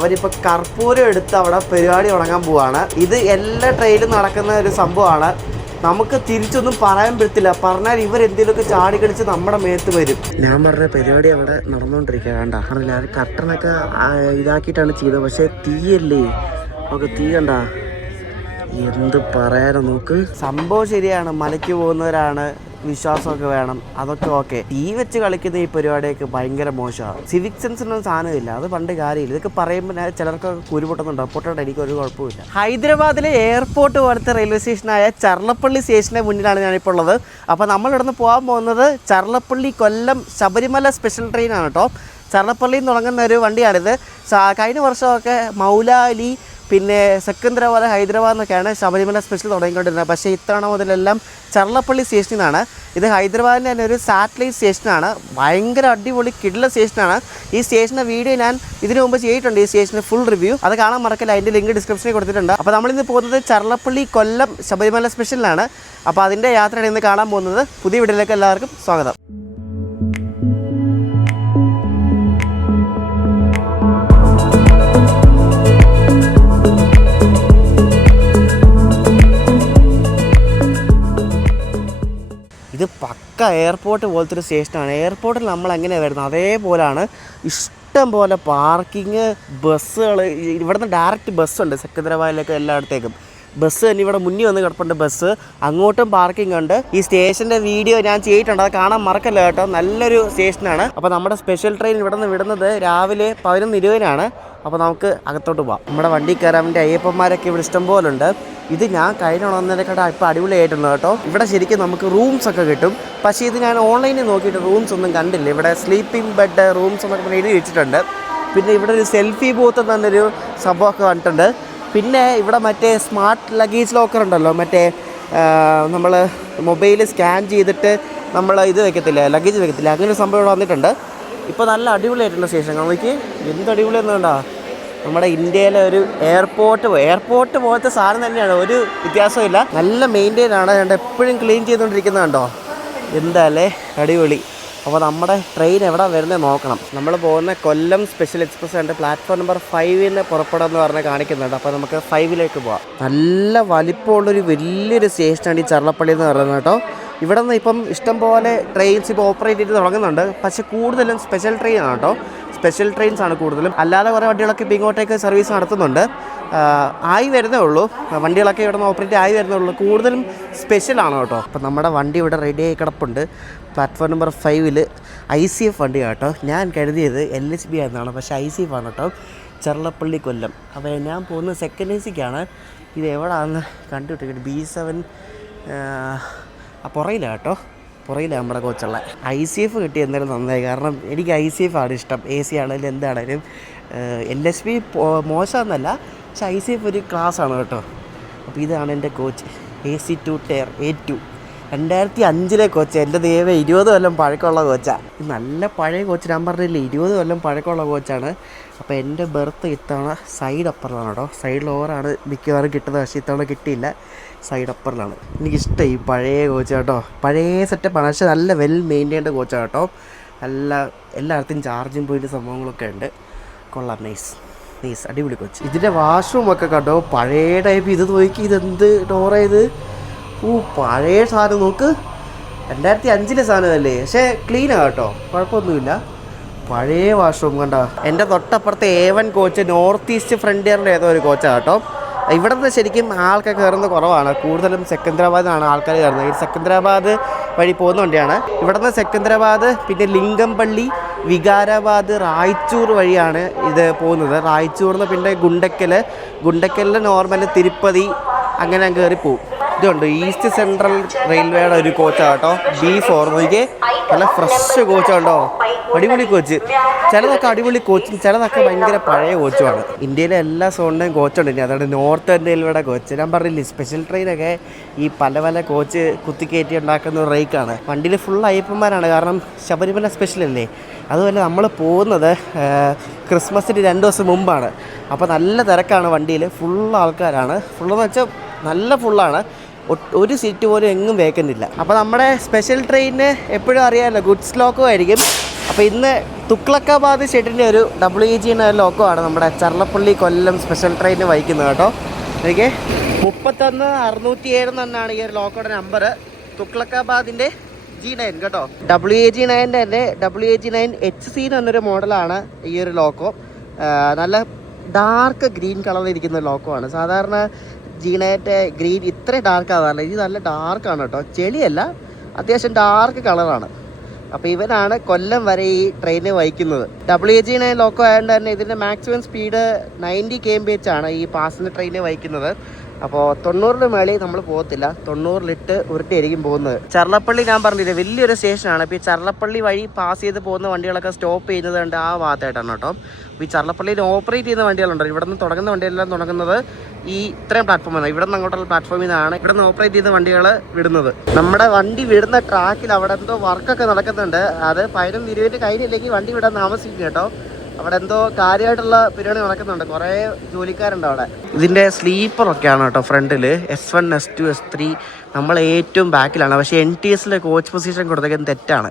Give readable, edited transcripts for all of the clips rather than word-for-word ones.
അവരിപ്പോൾ കർപ്പൂരം എടുത്ത് അവിടെ പരിപാടി തുടങ്ങാൻ പോവാണ്. ഇത് എല്ലാ ട്രെയിനിലും നടക്കുന്ന ഒരു സംഭവമാണ്. നമുക്ക് തിരിച്ചൊന്നും പറയാൻ പറ്റത്തില്ല. പറഞ്ഞാൽ ഇവരെന്തെങ്കിലുമൊക്കെ ചാടി കളിച്ച് നമ്മുടെ മേത്ത് വരും. ഞാൻ പറഞ്ഞ പരിപാടി അവിടെ നടന്നുകൊണ്ടിരിക്കുക. കണ്ട അറിയില്ല, കർട്ടനൊക്കെ ഇതാക്കിയിട്ടാണ് ചെയ്തത്. പക്ഷേ തീയല്ലേ, നമുക്ക് തീ കണ്ട, എന്ത് പറയാനോ. നോക്ക്, സംഭവം ശരിയാണ്. മലയ്ക്ക് പോകുന്നവരാണ്, വിശ്വാസമൊക്കെ വേണം, അതൊക്കെ ഓക്കെ. തീ വെച്ച് കളിക്കുന്ന ഈ പരിപാടിയൊക്കെ ഭയങ്കര മോശമാണ്. സിവിക് സെൻസിനൊന്നും സാധനമില്ല, അത് പണ്ട് കാര്യമില്ല. ഇതൊക്കെ പറയുമ്പോൾ ചിലർക്ക് കുരുപൊട്ടുന്നുണ്ടാവും. പൊട്ടോട്ടെ, എനിക്കൊരു കുഴപ്പമില്ല. ഹൈദരാബാദിലെ എയർപോർട്ട് പോലത്തെ റെയിൽവേ സ്റ്റേഷനായ ചർലപ്പള്ളി സ്റ്റേഷൻ്റെ മുന്നിലാണ് ഞാനിപ്പോൾ ഉള്ളത്. അപ്പോൾ നമ്മളിവിടുന്ന് പോകാൻ പോകുന്നത് ചർലപ്പള്ളി കൊല്ലം ശബരിമല സ്പെഷ്യൽ ട്രെയിനാണ് കേട്ടോ. ചർലപ്പള്ളിയിൽ നിന്ന് തുടങ്ങുന്ന ഒരു വണ്ടിയാണിത്. കഴിഞ്ഞ വർഷമൊക്കെ മൗലാലി, പിന്നെ സെക്കന്ദരാബാദ്, ഹൈദരാബാദ് എന്നൊക്കെയാണ് ശബരിമല സ്പെഷ്യൽ തുടങ്ങിക്കൊണ്ടിരുന്നത്. പക്ഷേ ഇത്തവണ മുതലെല്ലാം ചർലപ്പള്ളി സ്റ്റേഷനിൽ നിന്നാണ്. ഇത് ഹൈദരാബാദിൻ്റെ തന്നെ ഒരു സാറ്റലൈറ്റ് സ്റ്റേഷനാണ്. ഭയങ്കര അടിപൊളി കിടില സ്റ്റേഷനാണ്. ഈ സ്റ്റേഷൻ്റെ വീഡിയോ ഞാൻ ഇതിനു മുമ്പ് ചെയ്തിട്ടുണ്ട്, ഈ സ്റ്റേഷൻ്റെ ഫുൾ റിവ്യൂ. അത് കാണാൻ മറക്കില്ല, അതിൻ്റെ ലിങ്ക് ഡിസ്ക്രിപ്ഷനിൽ കൊടുത്തിട്ടുണ്ട്. അപ്പോൾ നമ്മളിന്ന് പോകുന്നത് ചർലപ്പള്ളി കൊല്ലം ശബരിമല സ്പെഷ്യലിലാണ്. അപ്പോൾ അതിൻ്റെ യാത്രയാണ് ഇന്ന് കാണാൻ പോകുന്നത്. പുതിയ വീഡിയോയിലേക്ക് എല്ലാവർക്കും സ്വാഗതം. ഇത് പക്ക എയർപോർട്ട് പോലത്തെ ഒരു സ്റ്റേഷനാണ്. എയർപോർട്ടിൽ നമ്മൾ എങ്ങനെയാണ് വരുന്നത് അതേപോലെയാണ്. ഇഷ്ടം പോലെ പാർക്കിങ്, ബസ്സുകൾ. ഇവിടുന്ന് ഡയറക്റ്റ് ബസ്സുണ്ട് സെക്കന്ദരാബാദിലേക്ക് എല്ലായിടത്തേക്കും. ബസ് തന്നെ ഇവിടെ മുന്നിൽ വന്ന് കിടപ്പുണ്ട് ബസ്. അങ്ങോട്ടും പാർക്കിംഗ് ഉണ്ട്. ഈ സ്റ്റേഷൻ്റെ വീഡിയോ ഞാൻ ചെയ്തിട്ടുണ്ട്, അത് കാണാൻ മറക്കല്ല കേട്ടോ. നല്ലൊരു സ്റ്റേഷനാണ്. അപ്പോൾ നമ്മുടെ സ്പെഷ്യൽ ട്രെയിൻ ഇവിടെ നിന്ന് വിടുന്നത് രാവിലെ 11:20 അപ്പോൾ നമുക്ക് അകത്തോട്ട് പോവാം. നമ്മുടെ വണ്ടി കയറാൻ വേണ്ടി അയ്യപ്പന്മാരൊക്കെ ഇവിടെ ഇഷ്ടം പോലെ ഉണ്ട്. ഇത് ഞാൻ കഴിഞ്ഞ വന്നതിനെക്കാട്ടും ഇപ്പോൾ അടിപൊളിയായിട്ടുണ്ട് കേട്ടോ. ഇവിടെ ശരിക്കും നമുക്ക് റൂംസ് ഒക്കെ കിട്ടും. പക്ഷേ ഇത് ഞാൻ ഓൺലൈനിൽ നോക്കിയിട്ട് റൂംസ് ഒന്നും കണ്ടില്ല. ഇവിടെ സ്ലീപ്പിംഗ് ബെഡ്, റൂംസ് എന്നൊക്കെ എഴുതി വെച്ചിട്ടുണ്ട്. പിന്നെ ഇവിടെ ഒരു സെൽഫി ബൂത്ത് എന്നൊരു സംഭവമൊക്കെ കണ്ടിട്ടുണ്ട്. പിന്നെ ഇവിടെ മറ്റേ സ്മാർട്ട് ലഗേജ് ലോക്കർ ഉണ്ടല്ലോ, മറ്റേ നമ്മൾ മൊബൈൽ സ്കാൻ ചെയ്തിട്ട് നമ്മൾ ഇത് വെക്കത്തില്ല, ലഗേജ് വെക്കത്തില്ല, അങ്ങനെ ഒരു സംഭവം ഇവിടെ വന്നിട്ടുണ്ട്. ഇപ്പോൾ നല്ല അടിപൊളിയായിട്ടുള്ള സ്റ്റേഷൻ. നമുക്ക് എന്ത് അടിപൊളിയെന്ന് കണ്ടാ. നമ്മുടെ ഇന്ത്യയിലെ ഒരു എയർപോർട്ട് പോലത്തെ സാധനം തന്നെയാണ്, ഒരു വ്യത്യാസമില്ല. നല്ല മെയിൻറ്റെയിൻ ആണ്, കണ്ടോ, എപ്പോഴും ക്ലീൻ ചെയ്തുകൊണ്ടിരിക്കുന്നത് കണ്ടോ. എന്താല്ലേ അടിപൊളി. അപ്പോൾ നമ്മുടെ ട്രെയിൻ എവിടെ വരുന്നത് നോക്കണം. നമ്മൾ പോകുന്ന കൊല്ലം സ്പെഷ്യൽ എക്സ്പ്രസ് ഉണ്ട്. പ്ലാറ്റ്ഫോം നമ്പർ 5 പുറപ്പെടാമെന്ന് പറഞ്ഞ് കാണിക്കുന്നുണ്ട്. അപ്പോൾ നമുക്ക് 5 പോവാം. നല്ല വലിപ്പമുള്ളൊരു വലിയൊരു സ്റ്റേഷനാണ് ഈ ചർലപ്പള്ളി എന്ന് പറയുന്നത് കേട്ടോ. ഇവിടെ നിന്ന് ഇപ്പം ഇഷ്ടംപോലെ ട്രെയിൻസ് ഇപ്പോൾ ഓപ്പറേറ്റ് ചെയ്ത് തുടങ്ങുന്നുണ്ട്. പക്ഷേ കൂടുതലും സ്പെഷ്യൽ ട്രെയിനാണ് കേട്ടോ. സ്പെഷ്യൽ ട്രെയിൻസ് ആണ് കൂടുതലും. അല്ലാതെ കുറേ വണ്ടികളൊക്കെ ഇപ്പോൾ ഇങ്ങോട്ടേക്ക് സർവീസ് നടത്തുന്നുണ്ട്. ആയി വരുന്നേ ഉള്ളൂ, വണ്ടികളൊക്കെ ഇവിടെ നിന്ന് ഓപ്പറേറ്റ് ആയി വരുന്നേ ഉള്ളൂ. കൂടുതലും സ്പെഷ്യലാണ് കേട്ടോ. അപ്പോൾ നമ്മുടെ വണ്ടി ഇവിടെ റെഡി ആയി കിടപ്പുണ്ട്. പ്ലാറ്റ്ഫോം നമ്പർ 5 ICF വണ്ടിയാണ് കേട്ടോ. ഞാൻ കരുതിയത് LHB എന്നാണ്, പക്ഷേ ICF ആണ് കേട്ടോ. ചർലപ്പള്ളി കൊല്ലം. അപ്പോൾ ഞാൻ പോകുന്നത് സെക്കൻഡ് AC-ക്കാണ്. ഇത് എവിടെയാണെന്ന് കണ്ടുപിടിക്കുന്നത്. B7 പുറയിലാണ് കേട്ടോ. പുറയിലാണ് നമ്മുടെ കോച്ചുള്ള. ICF കിട്ടി എന്തായാലും നന്നായി. കാരണം എനിക്ക് ICF ആണ് ഇഷ്ടം. AC ആണെങ്കിലും എന്താണെങ്കിലും. LHB മോശമെന്നല്ല, പക്ഷേ ICF ഒരു ക്ലാസ്സാണ് കേട്ടോ. അപ്പോൾ ഇതാണ് എൻ്റെ coach, AC2 tyre A2. 2005 coach. എൻ്റെ ദൈവം 20 കൊല്ലം പഴക്കമുള്ള കോച്ചാണ്. നല്ല പഴയ കോച്ച്. ഞാൻ പറഞ്ഞില്ലേ, 20 കൊല്ലം പഴക്കമുള്ള കോച്ചാണ്. അപ്പോൾ എൻ്റെ ബെർത്ത് ഇത്തവണ സൈഡ് അപ്പറിലാണ് കേട്ടോ. സൈഡിൽ ഓവറാണ് മിക്കവാറും കിട്ടുന്നത്, പക്ഷേ ഇത്തവണ കിട്ടിയില്ല. സൈഡ് അപ്പറിലാണ്. എനിക്കിഷ്ടം ഈ പഴയ കോച്ച് കേട്ടോ. പഴയ സെറ്റപ്പാണ്, പക്ഷേ നല്ല വെൽ മെയിൻറ്റൈൻഡ് കോച്ചാണ് കേട്ടോ. എല്ലായിടത്തും ചാർജിങ് പോയിൻ്റ് സംഭവങ്ങളൊക്കെ ഉണ്ട്. കൊള്ളാം, നൈസ് അടിപൊളി കോച്ച്. ഇതിൻ്റെ വാഷ്റൂമൊക്കെ കേട്ടോ പഴയ ടൈപ്പ്. ഇത് നോക്കി, ഇതെന്ത് ഡോറാ ഇത്. പഴയ സാധനം നോക്ക്. 2005 സാധനമല്ലേ, പക്ഷേ ക്ലീനാണ് കേട്ടോ, കുഴപ്പമൊന്നുമില്ല. പഴയ വാഷ്റൂം കണ്ടോ. എൻ്റെ തൊട്ടപ്പുറത്തെ A1 കോച്ച് നോർത്ത് ഈസ്റ്റ് ഫ്രണ്ടിയറിൻ്റെ ഏതോ ഒരു കോച്ചാണ് കേട്ടോ. ഇവിടെ നിന്ന് ശരിക്കും ആൾക്കാർ കയറുന്നത് കുറവാണ്. കൂടുതലും സെക്കന്ദരാബാദിനാണ് ആൾക്കാർ കയറുന്നത്. ഈ സെക്കന്ദരാബാദ് വഴി പോകുന്ന വണ്ടിയാണ്. ഇവിടെ നിന്ന് സെക്കന്ദരാബാദ്, പിന്നെ ലിംഗംപള്ളി, വികാരാബാദ്, റായ്ചൂർ വഴിയാണ് ഇത് പോകുന്നത്. റായ്ചൂറിൽ നിന്ന് പിന്നെ ഗുണ്ടക്കലിൽ നോർമൽ തിരുപ്പതി അങ്ങനെ കയറി പോകും. ഇതുണ്ട് ഈസ്റ്റ് സെൻട്രൽ റെയിൽവേയുടെ ഒരു കോച്ചാണ് കേട്ടോ. B4 നോക്കിയേ, നല്ല ഫ്രഷ് കോച്ചുണ്ടോ. അടിപൊളി കോച്ച്. ചിലതൊക്കെ അടിപൊളി കോച്ചും, ചിലതൊക്കെ ഭയങ്കര പഴയ കോച്ചുമാണ്. ഇന്ത്യയിലെ എല്ലാ സോണിൻ്റെയും കോച്ചുണ്ട്. ഇനി അതാണ് നോർത്ത് റെയിൽവേയുടെ കോച്ച്. ഞാൻ പറഞ്ഞില്ലേ, സ്പെഷ്യൽ ട്രെയിനൊക്കെ ഈ പല കോച്ച് കുത്തിക്കയറ്റി ഉണ്ടാക്കുന്ന ഒരു റേക്കാണ്. വണ്ടിയിൽ ഫുൾ അയ്യപ്പന്മാരാണ്, കാരണം ശബരിമല സ്പെഷ്യലല്ലേ. അതുപോലെ നമ്മൾ പോകുന്നത് ക്രിസ്മസിന് 2 ദിവസം മുമ്പാണ്. അപ്പോൾ നല്ല തിരക്കാണ് വണ്ടിയിൽ, ഫുൾ ആൾക്കാരാണ്. ഫുള്ളെന്ന് വെച്ചാൽ നല്ല ഫുള്ളാണ്. ഒരു സീറ്റ് പോലും എങ്ങും വേക്കുന്നില്ല. അപ്പോൾ നമ്മുടെ സ്പെഷ്യൽ ട്രെയിനിന് എപ്പോഴും അറിയാമല്ലോ, ഗുഡ്സ് ലോക്കും ആയിരിക്കും. അപ്പോൾ ഇന്ന് തുക്ലക്കാബാദ് ഷെഡിൻ്റെ ഒരു WEG ലോക്കോ ആണ് നമ്മുടെ ചർലപ്പള്ളി കൊല്ലം സ്പെഷ്യൽ ട്രെയിനിന് വഹിക്കുന്നത് കേട്ടോ. എനിക്ക് 31-607 എന്നാണ് ഈ ഒരു ലോക്കോയുടെ നമ്പർ. തുക്ലക്കാബാദിൻ്റെ G9 കേട്ടോ. WEG9 തന്നെ WEG9 HC എന്നൊരു മോഡലാണ് ഈ ഒരു ലോക്കോ. നല്ല ഡാർക്ക് ഗ്രീൻ കളറിൽ ഇരിക്കുന്ന ലോക്കോ ആണ്. സാധാരണ G9 ഗ്രീൻ ഇത്ര ഡാർക്ക് ആവാറില്ല, ഇത് നല്ല ഡാർക്കാണ് കേട്ടോ. ചെളിയല്ല, അത്യാവശ്യം ഡാർക്ക് കളറാണ്. അപ്പോൾ ഇവനാണ് കൊല്ലം വരെ ഈ ട്രെയിന് വഹിക്കുന്നത്. WEG9 ലോക്കോ ആയതുകൊണ്ട് തന്നെ ഇതിൻ്റെ മാക്സിമം സ്പീഡ് 90 km/h ആണ് ഈ പാസഞ്ചർ ട്രെയിന് വഹിക്കുന്നത്. അപ്പോൾ 90 മേളിൽ നമ്മൾ പോകത്തില്ല, 90 ഉരുട്ടിയായിരിക്കും പോകുന്നത്. ചർലപ്പള്ളി ഞാൻ പറഞ്ഞില്ലേ വലിയൊരു സ്റ്റേഷനാണ്. അപ്പോൾ ഈ ചർലപ്പള്ളി വഴി പാസ് ചെയ്ത് പോകുന്ന വണ്ടികളൊക്കെ സ്റ്റോപ്പ് ചെയ്യുന്നത് കൊണ്ട് ആ ഭാഗത്തായിട്ടാണ് കേട്ടോ. അപ്പോൾ ഈ ചർലപ്പള്ളിയിൽ ഓപ്പറേറ്റ് ചെയ്യുന്ന വണ്ടികളുണ്ട്. ഇവിടെ നിന്ന് തുടങ്ങുന്ന വണ്ടികളെല്ലാം തുടങ്ങുന്നത് ഈ ഇത്രയും പ്ലാറ്റ്ഫോമാണ്. ഇവിടെ നിന്ന് അങ്ങോട്ടുള്ള പ്ലാറ്റ്ഫോമിൽ നിന്നാണ് ഇവിടെ നിന്ന് ഓപ്പറേറ്റ് ചെയ്യുന്ന വണ്ടികൾ വിടുന്നത്. നമ്മുടെ വണ്ടി വിടുന്ന ട്രാക്കിൽ അവിടെ എന്തോ വർക്കൊക്കെ നടക്കുന്നുണ്ട്. അത് 11-20 കഴിഞ്ഞില്ലെങ്കിൽ വണ്ടി വിടാൻ താമസിക്കും കേട്ടോ. അവിടെ എന്തോ കാര്യമായിട്ടുള്ള പരിപാടി നടക്കുന്നുണ്ട്, കുറേ ജോലിക്കാരുണ്ട് അവിടെ. ഇതിൻ്റെ സ്ലീപ്പറൊക്കെയാണ് കേട്ടോ ഫ്രണ്ടിൽ. S1, S2, S3 നമ്മൾ ഏറ്റവും ബാക്കിലാണ്. പക്ഷേ NTSലെ കോച്ച് പൊസിഷൻ കൊടുത്തേക്കുന്നത് തെറ്റാണ്.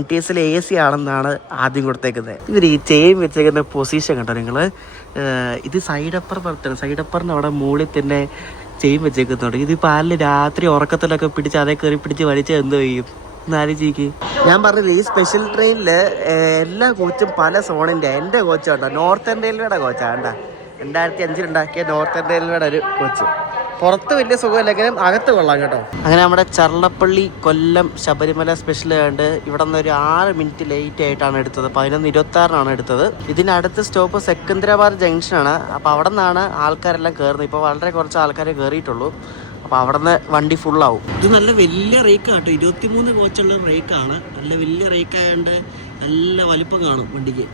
NTSൽ AC ആണെന്നാണ് ആദ്യം കൊടുത്തേക്കുന്നത്. ഇവർ ഈ ചെയിൻ വെച്ചേക്കുന്ന പൊസിഷൻ കേട്ടോ നിങ്ങൾ. ഇത് സൈഡ് അപ്പർ പറഞ്ഞാണ്. സൈഡ് അപ്പറിന് അവിടെ മുകളിൽ തന്നെ ചെയിൻ വെച്ചേക്കുന്നുണ്ട്. ഇത് പാലിൽ രാത്രി ഉറക്കത്തിലൊക്കെ പിടിച്ച് അതേ കയറി പിടിച്ച് വലിച്ച് എന്തോ ചെയ്യും എന്നാലോചിക്ക്. ഞാൻ പറഞ്ഞില്ല ഈ സ്പെഷ്യൽ ട്രെയിനിൽ എല്ലാ കോച്ചും പല സോണിൻ്റെ. എൻ്റെ കോച്ച് കേട്ടോ നോർത്തേൺ റെയിൽവേയുടെ കോച്ചാണ് കേട്ടോ. 2005 ഉണ്ടാക്കിയ നോർത്തേൺ റെയിൽവേയുടെ ഒരു കോച്ച്. പുറത്ത് വലിയ സുഖമില്ലെങ്കിലും അകത്ത് കൊള്ളാം കേട്ടോ. അങ്ങനെ നമ്മുടെ ചർലപ്പള്ളി കൊല്ലം ശബരിമല സ്പെഷ്യൽ ആയതുകൊണ്ട് ഇവിടെ നിന്ന് ഒരു 6 മിനിറ്റ് ലേറ്റ് ആയിട്ടാണ് എടുത്തത്. 11:26 എടുത്തത്. ഇതിനടുത്ത് സ്റ്റോപ്പ് സെക്കന്ദരാബാദ് ജംഗ്ഷനാണ്. അപ്പോൾ അവിടെ നിന്നാണ് ആൾക്കാരെല്ലാം കയറുന്നത്. ഇപ്പോൾ വളരെ കുറച്ച് ആൾക്കാരെ കയറിയിട്ടുള്ളൂ. അപ്പോൾ അവിടെ നിന്ന് വണ്ടി ഫുള്ളാവും. ഇത് നല്ല വലിയ റേക്ക് കേട്ടോ, 23 കോച്ചുള്ള റേക്കാണ്. നല്ല വലിയ റേക്ക് ആയതുകൊണ്ട് നല്ല വലിപ്പം കാണും വണ്ടിക്ക്.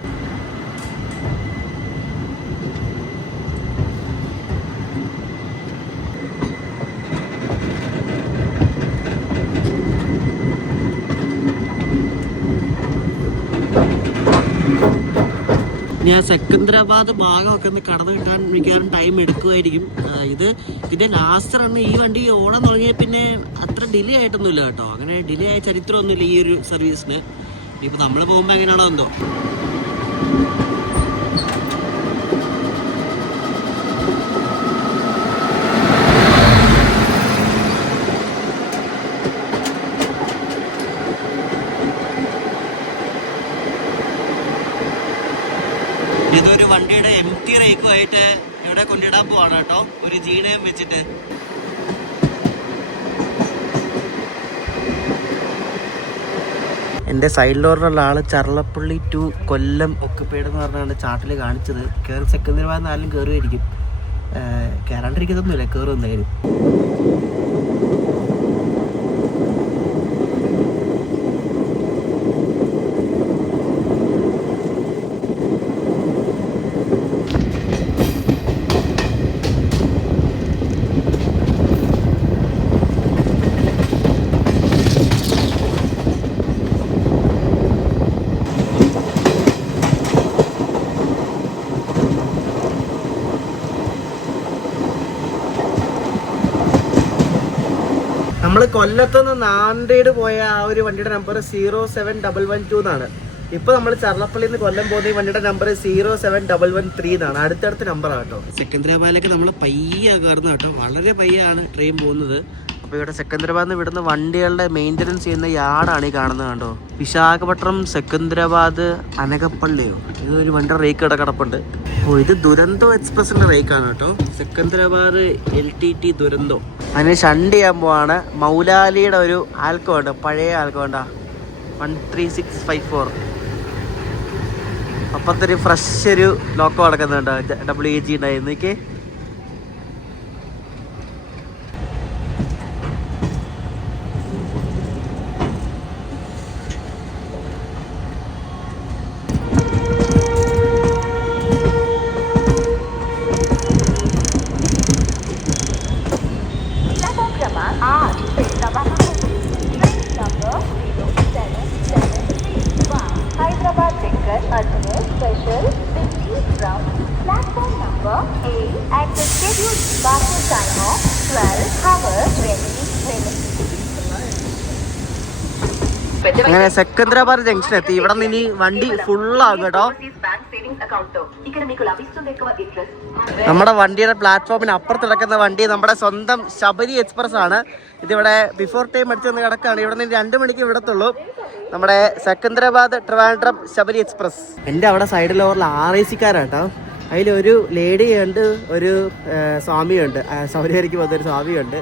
ഞാൻ സെക്കന്ദരാബാദ് ഭാഗമൊക്കെ ഒന്ന് കടന്നു കിട്ടാൻ മിക്കവാറും ടൈം എടുക്കുമായിരിക്കും. ഇതിൻ്റെ ലാസ്റ്റ് റണ്ണ് ഈ വണ്ടി ഓടാൻ തുടങ്ങിയ പിന്നെ അത്ര ഡിലേ ആയിട്ടൊന്നുമില്ല കേട്ടോ. അങ്ങനെ ഡിലേ ആയ ചരിത്രമൊന്നുമില്ല ഈ ഒരു സർവീസിന്. ഇനിയിപ്പോൾ നമ്മൾ പോകുമ്പോൾ എങ്ങനെയാണോ എന്തോ. ഇതൊരു വണ്ടിയുടെ empty റേക്കുമായിട്ട് ഇവിടെ കൊണ്ടിടാൻ പോവാണ് കേട്ടോ, ഒരു G9 വെച്ചിട്ട്. എൻ്റെ സൈഡിലോട്ടുള്ള ആൾ ചർലപ്പള്ളി ടു കൊല്ലം ഒക്കുപേഡ് എന്ന് പറഞ്ഞാണ് ചാർട്ടിൽ കാണിച്ചത്. കയറി സെക്കന്ദരാബാദ് ആരും കയറുമായിരിക്കും, കയറാണ്ടിരിക്കുന്നൊന്നുമില്ല, കയറും എന്തായാലും. നമ്മൾ കൊല്ലത്തുനിന്ന് നാന്ദേട് പോയ ആ ഒരു വണ്ടിയുടെ നമ്പർ 07112 എന്നാണ്. ഇപ്പോൾ നമ്മൾ ചർലപ്പള്ളിയിൽ നിന്ന് കൊല്ലം പോകുന്ന ഈ വണ്ടിയുടെ നമ്പർ 07113 എന്നാണ്. അടുത്തടുത്ത നമ്പറാണ് കേട്ടോ. സെക്കന്ദരാബാദിലേക്ക് നമ്മൾ പയ്യ കയറുന്നത് കേട്ടോ, വളരെ പയ്യാണ് ട്രെയിൻ പോകുന്നത്. അപ്പോൾ ഇവിടെ സെക്കന്ദരാബാദിൽ നിന്ന് വിടുന്ന വണ്ടികളുടെ മെയിൻ്റനൻസ് ചെയ്യുന്ന യാർഡാണ് ഈ കാണുന്നത് കണ്ടോ. വിശാഖപട്ടണം സെക്കന്ദരാബാദ് അനകപ്പള്ളിയോ ഇതൊരു വണ്ടി റേക്ക് കിടപ്പുണ്ട്. ഓ, ഇത് ദുരന്തോ എക്സ്പ്രസിൻ്റെ റേക്കാണ് കേട്ടോ. സെക്കന്ദരാബാദ് LTT ദുരന്തോ. അതിന് ഷണ്ട് ചെയ്യാൻ പോവാണ്. മൗലാലിയുടെ ഒരു ആൽക്കോ ഉണ്ട്, പഴയ ആൽക്കോ ഉണ്ടാ 13654. അപ്പത്തൊരു ഫ്രഷ് ഒരു ലോക്കോ നടക്കുന്നുണ്ട് WEG9 എന്നൊക്കെ. Special from platform number 8 at the scheduled departure time of 12 hours 20 minutes. അങ്ങനെ സെക്കന്ദരാബാദ് ജംഗ്ഷൻ എത്തി. ഇവിടെ നിന്ന് ഇനി വണ്ടി ഫുള്ളാകും കേട്ടോ. നമ്മുടെ വണ്ടിയുടെ പ്ലാറ്റ്ഫോമിന് അപ്പുറത്ത് കിടക്കുന്ന വണ്ടി നമ്മുടെ സ്വന്തം ശബരി എക്സ്പ്രസ് ആണ്. ഇതിവിടെ ബിഫോർ ടൈം അടിച്ചൊന്ന് കിടക്കുകയാണ്. ഇവിടെ നിന്ന് 2 മണിക്ക് വിടത്തുള്ളൂ. നമ്മുടെ സെക്കന്ദരാബാദ് ട്രിവാൻഡ്രം ശബരി എക്സ്പ്രസ്. എൻ്റെ അവിടെ സൈഡിൽ ഓവറിൽ RAC-കാരാട്ടോ. അതിലൊരു ലേഡിയുണ്ട്, ഒരു സ്വാമിയുണ്ട്. ശബരിമലയ്ക്ക് പോകുന്നൊരു സ്വാമിയുണ്ട്.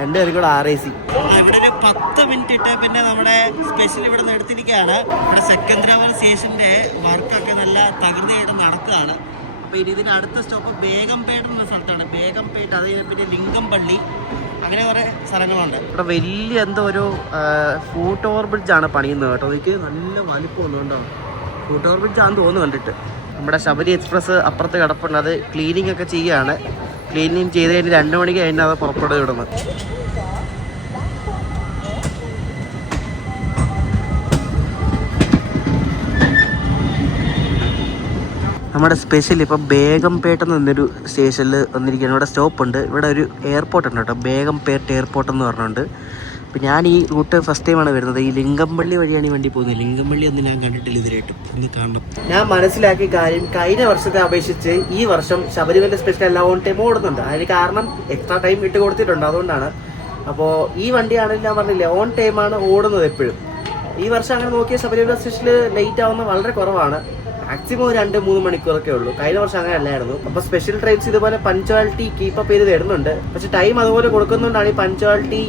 2 പേരും കൂടെ RAC. ഇവിടെ ഒരു 10 മിനിറ്റ് ഇട്ട് പിന്നെ നമ്മുടെ സ്പെഷ്യൽ ഇവിടെ നിന്ന് എടുത്തിരിക്കുകയാണ്. ഇവിടെ സെക്കന്ദരാബാദ് സ്റ്റേഷൻ്റെ വർക്കൊക്കെ നല്ല തകൃതിയായിട്ട് നടക്കുകയാണ്. അപ്പോൾ ഇനി ഇതിന് അടുത്ത സ്റ്റോപ്പ് ബേഗംപേട്ട് എന്ന സ്ഥലത്താണ്. ബേഗംപേട്ട്, അത് പിന്നെ ലിംഗംപള്ളി, അങ്ങനെ കുറേ സ്ഥലങ്ങളുണ്ട്. ഇവിടെ വലിയ എന്തോ ഒരു ഫൂട്ട് ഓവർ ബ്രിഡ്ജാണ് പണിയുന്നത് കേട്ടോ. എനിക്ക് നല്ല വലിപ്പമൊന്നും ഉണ്ടോ. ഫൂട്ട് ഓവർ ബ്രിഡ്ജാണെന്ന് തോന്നുന്നു കണ്ടിട്ട്. നമ്മുടെ ശബരി എക്സ്പ്രസ് അപ്പുറത്ത് കിടപ്പുണ്ട്. അത് ക്ലീനിങ് ഒക്കെ ചെയ്യുകയാണ്. ക്ലീനിങ് ചെയ്ത് കഴിഞ്ഞ് 2 മണിക്ക് കഴിഞ്ഞാൽ അത് പുറപ്പെടുക ഇവിടുന്ന്. നമ്മുടെ സ്പെഷ്യൽ ഇപ്പോൾ ബേഗംപേട്ട് എന്നൊരു സ്റ്റേഷനിൽ വന്നിരിക്കുകയാണ്. ഇവിടെ സ്റ്റോപ്പുണ്ട്. ഇവിടെ ഒരു എയർപോർട്ട് ഉണ്ട് കേട്ടോ, ബേഗംപേട്ട് എയർപോർട്ട് എന്ന് പറഞ്ഞുകൊണ്ട്. അപ്പോൾ ഞാൻ ഈ റൂട്ട് ഫസ്റ്റ് ടൈമാണ് വരുന്നത്. ഈ ലിംഗംപള്ളി വഴിയാണ് ഈ വണ്ടി പോകുന്നത്. ലിംഗംപള്ളി ഒന്നും ഞാൻ കണ്ടിട്ടില്ല ഇതിലായിട്ടും, ഒന്ന് കാണണം. ഞാൻ മനസ്സിലാക്കിയ കാര്യം, കഴിഞ്ഞ വർഷത്തെ അപേക്ഷിച്ച് ഈ വർഷം ശബരിമല സ്പെഷ്യൽ എല്ലാം ഓൺ ടൈം ഓടുന്നുണ്ട്. അതിന് കാരണം എക്സ്ട്രാ ടൈം ഇട്ട് കൊടുത്തിട്ടുണ്ട്, അതുകൊണ്ടാണ്. അപ്പോൾ ഈ വണ്ടിയാണെങ്കിൽ ഞാൻ പറഞ്ഞില്ലേ, ഓൺ ടൈമാണ് ഓടുന്നത് എപ്പോഴും. ഈ വർഷം അങ്ങനെ നോക്കിയ ശബരിമല സ്പെഷ്യൽ ലേറ്റ് ആവുന്നത് വളരെ കുറവാണ്. മാക്സിമം 2-3 മണിക്കൂറൊക്കെ ഉള്ളൂ. കഴിഞ്ഞ വർഷം അങ്ങനെ അല്ലായിരുന്നു. അപ്പോൾ സ്പെഷ്യൽ ട്രെയിൻസ് ഇതുപോലെ പഞ്ച്വാലിറ്റി കീപ്പപ്പ് ചെയ്ത് തരുന്നുണ്ട്. പക്ഷെ ടൈം അതുപോലെ കൊടുക്കുന്നതുകൊണ്ടാണ് ഈ പഞ്ച്വാലിറ്റി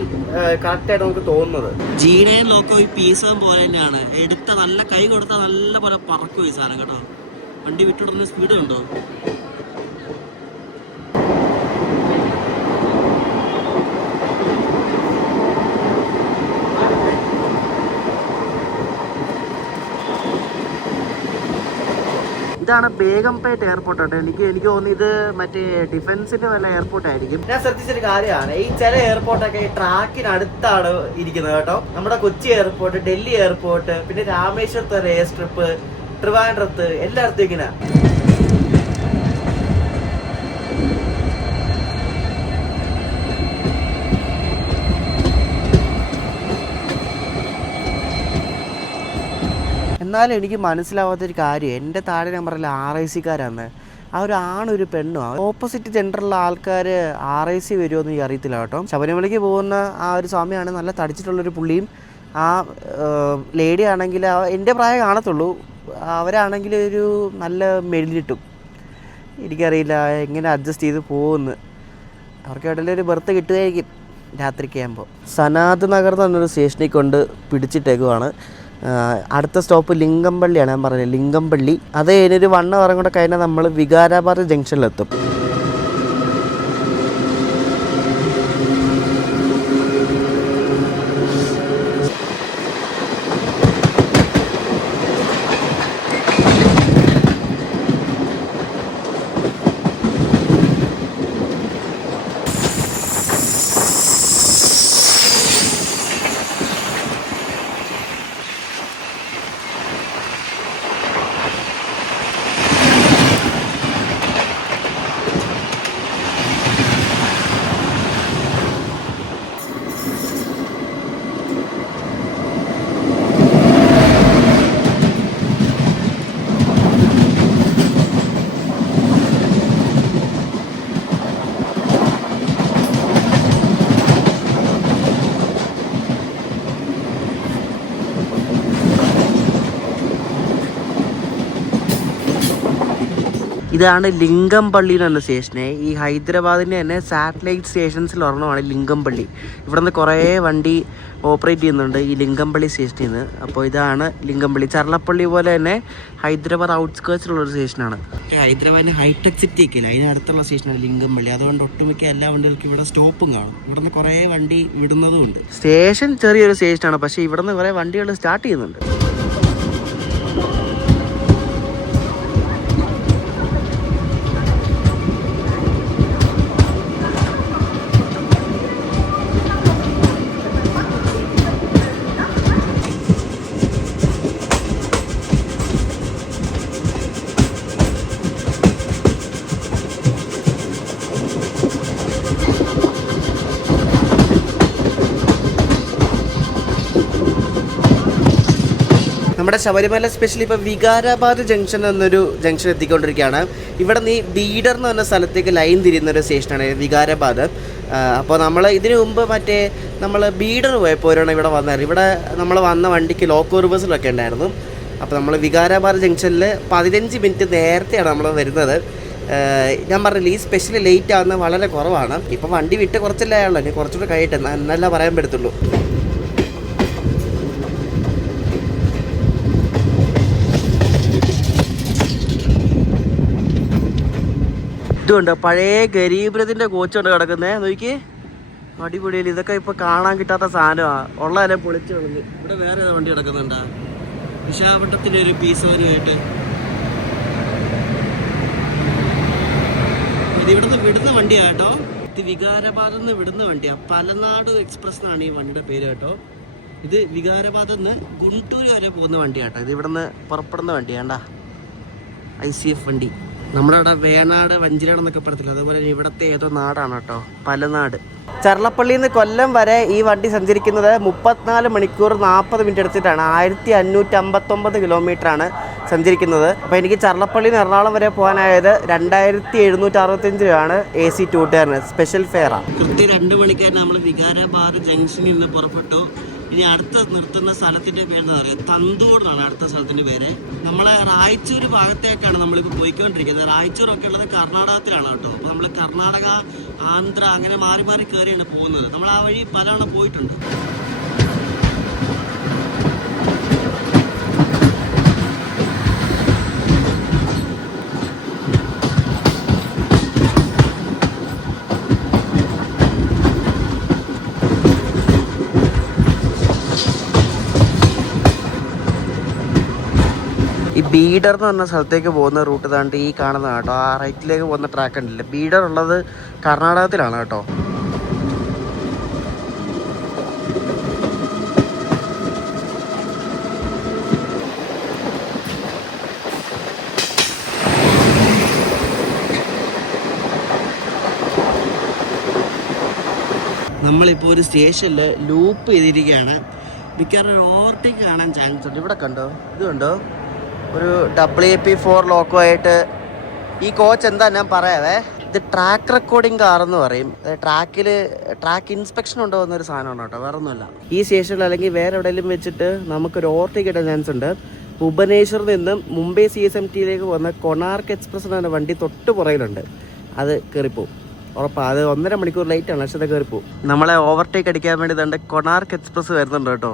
കറക്റ്റ് ആയിട്ട് നമുക്ക് തോന്നുന്നത്. G9 ലോക്കോ ഈ പീസും പോലെ തന്നെയാണ്. എടുത്ത നല്ല കൈ കൊടുത്താൽ നല്ല പോലെ പറക്കും ഈ സാധനം കേട്ടോ. വണ്ടി വിട്ടുവിടുന്ന സ്പീഡ് ഉണ്ടോ. ഇതാണ് ബേഗംപേട്ട് എയർപോർട്ട് കേട്ടോ. എനിക്ക് തോന്നുന്നു ഇത് മറ്റേ ഡിഫൻസിന്റെ വല്ല എയർപോർട്ട് ആയിരിക്കും. ഞാൻ ശ്രദ്ധിച്ചൊരു കാര്യമാണ്, ഈ ചില എയർപോർട്ടൊക്കെ ഈ ട്രാക്കിന് അടുത്താണ് ഇരിക്കുന്നത് കേട്ടോ. നമ്മുടെ കൊച്ചി എയർപോർട്ട്, ഡൽഹി എയർപോർട്ട്, പിന്നെ രാമേശ്വരത്ത് ഒരു എയർ സ്ട്രിപ്പ്, ട്രിവാൻഡ്രത്ത്, എല്ലായിടത്തും ഇങ്ങനെ. എന്നാലും എനിക്ക് മനസ്സിലാവാത്തൊരു കാര്യം, എൻ്റെ താഴെ ഞാൻ പറഞ്ഞില്ല RAC-കാരാണ്. ആ ഒരു ആണൊരു പെണ്ണും, ഓപ്പോസിറ്റ് ജെൻഡറുള്ള ആൾക്കാർ RAC വരുമോ എന്ന് എനിക്ക് അറിയത്തില്ല കേട്ടോ. ശബരിമലയ്ക്ക് പോകുന്ന ആ ഒരു സ്വാമിയാണ്, നല്ല തടിച്ചിട്ടുള്ളൊരു പുള്ളിയും. ആ ലേഡി ആണെങ്കിൽ എൻ്റെ പ്രായം കാണത്തുള്ളൂ. അവരാണെങ്കിൽ ഒരു നല്ല മെലിഞ്ഞിട്ടും. എനിക്കറിയില്ല എങ്ങനെ അഡ്ജസ്റ്റ് ചെയ്ത് പോകുമെന്ന്. അവർക്ക് എവിടെയെങ്കിലും ഒരു ബർത്ത് കിട്ടുമായിരിക്കും രാത്രിക്ക് ആകുമ്പോൾ. സനാത് നഗർ എന്ന് പറഞ്ഞൊരു സ്റ്റേഷനിൽ കൊണ്ട് പിടിച്ചിട്ടേക്കുവാണ്. അടുത്ത സ്റ്റോപ്പ് ലിംഗംപള്ളിയാണ്. ഞാൻ പറഞ്ഞത് ലിംഗംപള്ളി. അത് കഴിഞ്ഞൊരു 1 hour കൂടെ കഴിഞ്ഞാൽ നമ്മൾ വികാരാബാദ് ജംഗ്ഷനിലെത്തും. ഇതാണ് ലിംഗംപള്ളി എന്ന് പറഞ്ഞ സ്റ്റേഷനെ. ഈ ഹൈദരാബാദിൻ്റെ തന്നെ സാറ്റലൈറ്റ് സ്റ്റേഷൻസിൽ ഒരെണ്ണമാണ് ലിംഗംപള്ളി. ഇവിടെ നിന്ന് കുറേ വണ്ടി ഓപ്പറേറ്റ് ചെയ്യുന്നുണ്ട് ഈ ലിംഗംപള്ളി സ്റ്റേഷനിൽ നിന്ന്. അപ്പോൾ ഇതാണ് ലിംഗംപള്ളി. ചർലപ്പള്ളി പോലെ തന്നെ ഹൈദരാബാദ് ഔട്ട്സ്കേർട്സിലുള്ളൊരു സ്റ്റേഷനാണ്. ഹൈദരാബാദിന് ഹൈടെക് സിറ്റി ഒക്കെ ഇല്ല, അതിനടുത്തുള്ള സ്റ്റേഷനാണ് ലിംഗംപള്ളി. അതുകൊണ്ട് ഒട്ടുമിക്ക എല്ലാ വണ്ടികൾക്കും ഇവിടെ സ്റ്റോപ്പും കാണും. ഇവിടെ നിന്ന് കുറേ വണ്ടി വിടുന്നതും ഉണ്ട്. സ്റ്റേഷൻ ചെറിയൊരു സ്റ്റേഷനാണ്, പക്ഷേ ഇവിടെ നിന്ന് കുറേ വണ്ടികൾ സ്റ്റാർട്ട് ചെയ്യുന്നുണ്ട്. നമ്മുടെ ശബരിമല സ്പെഷ്യലി ഇപ്പോൾ വികാരാബാദ് ജംഗ്ഷൻ എന്നൊരു ജംഗ്ഷൻ എത്തിക്കൊണ്ടിരിക്കുകയാണ്. ഇവിടെ നിന്ന് ഈ ബീഡർ എന്ന് പറഞ്ഞ സ്ഥലത്തേക്ക് ലൈൻ തിരിയുന്നൊരു സ്റ്റേഷനാണ് വികാരാബാദ്. അപ്പോൾ നമ്മൾ ഇതിനു മുമ്പ് നമ്മൾ ബീഡർ പോയപ്പോഴാണ് ഇവിടെ വന്നത്. ഇവിടെ നമ്മൾ വന്ന വണ്ടിക്ക് ലോക്കോ റിവേഴ്സലൊക്കെ ഉണ്ടായിരുന്നു. അപ്പോൾ നമ്മൾ വികാരാബാദ് ജംഗ്ഷനിൽ 15 മിനിറ്റ് നേരത്തെയാണ് നമ്മൾ വരുന്നത്. ഞാൻ പറഞ്ഞില്ല, ഈ സ്പെഷ്യലി ലേറ്റ് ആകുന്നത് വളരെ കുറവാണ്. ഇപ്പം വണ്ടി വിട്ട് കുറച്ചല്ലേ ആയുള്ളൂ, ഇനി കുറച്ചുകൂടെ കഴിയട്ടെ എന്നല്ല പറയാൻ പറ്റത്തുള്ളൂ. ഇതുണ്ട് പഴയ ഗരീബ്രഥിൻ്റെ കോച്ചുണ്ട് കിടക്കുന്നത്. നോക്കി അടിപൊളിയിൽ. ഇതൊക്കെ ഇപ്പോൾ കാണാൻ കിട്ടാത്ത സാധനമാണ്. ഉള്ളതെല്ലാം പൊളിച്ചു കളഞ്ഞ്. ഇവിടെ വേറെ ഏതാ വണ്ടി കിടക്കുന്നുണ്ടാ? വിശാഖപട്ടണത്തിൻ്റെ ഒരു പീസവനുമായിട്ട്. ഇത് ഇവിടുന്ന് വിടുന്ന വണ്ടിയാണ് കേട്ടോ. ഇത് വികാരാബാദിൽ നിന്ന് വിടുന്ന വണ്ടിയാണ്. പലനാട് എക്സ്പ്രസ് എന്നാണ് ഈ വണ്ടിയുടെ പേര് കേട്ടോ. ഇത് വികാരാബാദിൽ നിന്ന് ഗുണ്ടൂർ വരെ പോകുന്ന വണ്ടിയാണ് കേട്ടോ. ഇത് ഇവിടുന്ന് പുറപ്പെടുന്ന വണ്ടിയാണ്ടാ, ICF വണ്ടി. നമ്മുടെ അവിടെ വേണാട് വഞ്ചിനാട് എന്നൊക്കെ പറയത്തില്ല, അതുപോലെ ഇവിടുത്തെ ഏതോ നാടാണ് കേട്ടോ, പലനാട്. ചർലപ്പള്ളിയിൽ നിന്ന് കൊല്ലം വരെ ഈ വണ്ടി സഞ്ചരിക്കുന്നത് 34 മണിക്കൂർ 40 മിനിറ്റ് എടുത്തിട്ടാണ്. 1559 കിലോമീറ്ററാണ് സഞ്ചരിക്കുന്നത്. അപ്പോൾ എനിക്ക് ചർലപ്പള്ളിയിൽ നിന്ന് എറണാകുളം വരെ പോകാനായത് 2765 രൂപയാണ് AC ടൂട്ടുകാരന്. സ്പെഷ്യൽ ഫെയറാണ്. കൃത്യം 2 മണിക്കാണ് നമ്മൾ വികാരാബാദ് ജംഗ്ഷനിൽ നിന്ന് പുറപ്പെട്ടു. ഇനി അടുത്ത നിർത്തുന്ന സ്ഥലത്തിൻ്റെ പേരെന്ന് പറയുക തന്തൂർന്നാണ് അടുത്ത സ്ഥലത്തിൻ്റെ പേര്. നമ്മളെ റായ്ചൂർ ഭാഗത്തേക്കാണ് നമ്മളിപ്പോൾ പോയിക്കൊണ്ടിരിക്കുന്നത്. റായ്ചൂരൊക്കെ ഉള്ളത് കർണാടകത്തിലാണ് കേട്ടോ. അപ്പോൾ നമ്മൾ കർണാടക, ആന്ധ്ര അങ്ങനെ മാറി മാറി കയറിയാണ് പോകുന്നത്. നമ്മൾ ആ വഴി പലവണ പോയിട്ടുണ്ട്. ഈ ബീഡർ എന്ന് പറഞ്ഞ സ്ഥലത്തേക്ക് പോകുന്ന റൂട്ട് താണ്ട് ഈ കാണുന്ന കേട്ടോ. ആ റൈറ്റിലേക്ക് പോകുന്ന ട്രാക്ക് ഉണ്ടല്ലേ, ബീഡർ ഉള്ളത് കർണാടകത്തിലാണ് കേട്ടോ. നമ്മളിപ്പോൾ ഒരു സ്റ്റേഷനിൽ ലൂപ്പ് ചെയ്തിരിക്കുകയാണ്. മിക്കവാറും ഒരു ഓവർടേക്ക് കാണാൻ ചാൻസ് ഉണ്ട്. ഇവിടെ കണ്ടോ, ഇത് കണ്ടോ, ഒരു WP4 ലോക്കോ ആയിട്ട്. ഈ കോച്ച് എന്താ ഞാൻ പറയാവേ, ഇത് ട്രാക്ക് റെക്കോർഡിംഗ് കാർ എന്ന് പറയും. ട്രാക്ക് ഇൻസ്പെക്ഷൻ ഉണ്ടോ എന്നൊരു സാധനമാണ് കേട്ടോ, വേറെ ഒന്നുമല്ല. ഈ സ്റ്റേഷനിൽ അല്ലെങ്കിൽ വേറെ എവിടെയെങ്കിലും വെച്ചിട്ട് നമുക്കൊരു ഓവർടേക്ക് കിട്ടാൻ ചാൻസ് ഉണ്ട്. ഭുവനേശ്വറിൽ നിന്നും മുംബൈ CSMTയിലേക്ക് പോകുന്ന കൊണാർക്ക് എക്സ്പ്രസ് എന്ന വണ്ടി തൊട്ട് പുറകിലുണ്ട്. അത് കയറിപ്പോവും ഉറപ്പാണ്. അത് 1.5 മണിക്കൂർ ലേറ്റ് ആണ്, പക്ഷെ അത് കയറിപ്പോവും. നമ്മളെ ഓവർടേക്ക് അടിക്കാൻ വേണ്ടി തന്നെ കൊണാർക്ക് എക്സ്പ്രസ് വരുന്നുണ്ട് കേട്ടോ.